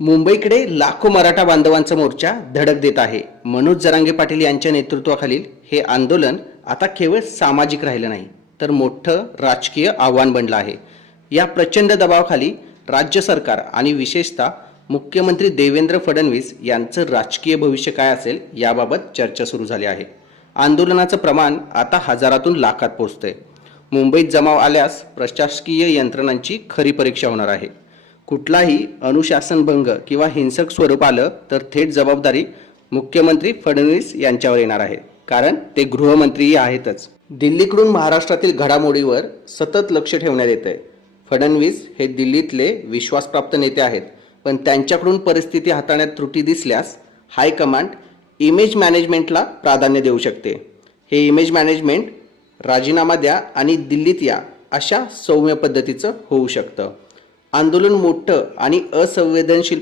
मुंबईकडे लाखो मराठा बांधवांचा मोर्चा धडक देत आहे। मनोज जरांगे पाटील यांच्या नेतृत्वाखालील हे आंदोलन आता केवळ सामाजिक राहिलं नाही, तर मोठं राजकीय आव्हान बनलं आहे। या प्रचंड दबावाखाली राज्य सरकार आणि विशेषतः मुख्यमंत्री देवेंद्र फडणवीस यांचं राजकीय भविष्य काय असेल याबाबत चर्चा सुरू झाली आहे। आंदोलनाचं प्रमाण आता हजारातून लाखात पोहोचतंय। मुंबईत जमाव आल्यास प्रशासकीय यंत्रणांची खरी परीक्षा होणार आहे। कुठलाही अनुशासनभंग किंवा हिंसक स्वरूप आलं तर थेट जबाबदारी मुख्यमंत्री फडणवीस यांच्यावर येणार आहे, कारण ते गृहमंत्रीही आहेतच। दिल्लीकडून महाराष्ट्रातील घडामोडीवर सतत लक्ष ठेवण्यात येतंय। फडणवीस हे दिल्लीतले विश्वासप्राप्त नेते आहेत, पण त्यांच्याकडून परिस्थिती हाताळण्यात त्रुटी दिसल्यास हायकमांड इमेज मॅनेजमेंटला प्राधान्य देऊ शकते। हे इमेज मॅनेजमेंट राजीनामा द्या आणि दिल्लीत या अशा सौम्य पद्धतीचं होऊ शकतं। आंदोलन मोठं आणि असंवेदनशील